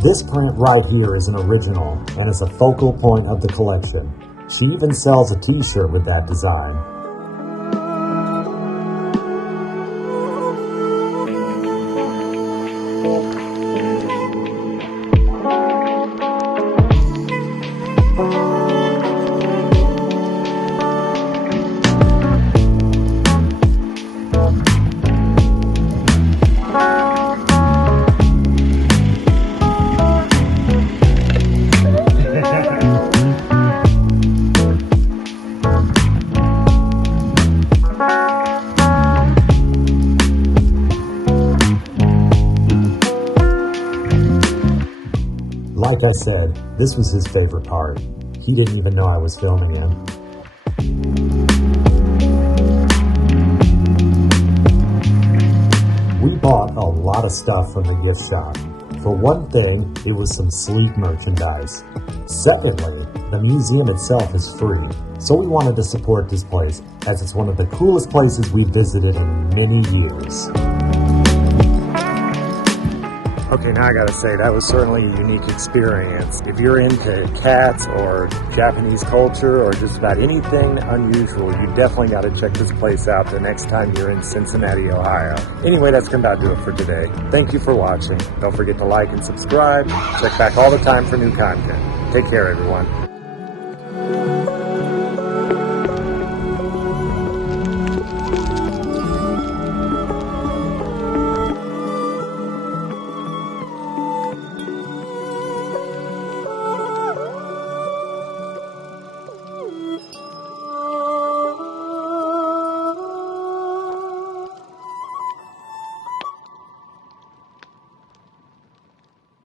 This print right here is an original and is a focal point of the collection. She even sells a t-shirt with that design. Like I said, this was his favorite part. He didn't even know I was filming him. We bought a lot of stuff from the gift shop. For one thing, it was some sleek merchandise. Secondly, the museum itself is free, so we wanted to support this place as it's one of the coolest places we've visited in many years. Okay, now I gotta say, that was certainly a unique experience. If you're into cats or Japanese culture or just about anything unusual, you definitely gotta check this place out the next time you're in Cincinnati, Ohio. Anyway, that's gonna about do it for today. Thank you for watching. Don't forget to like and subscribe. Check back all the time for new content. Take care, everyone.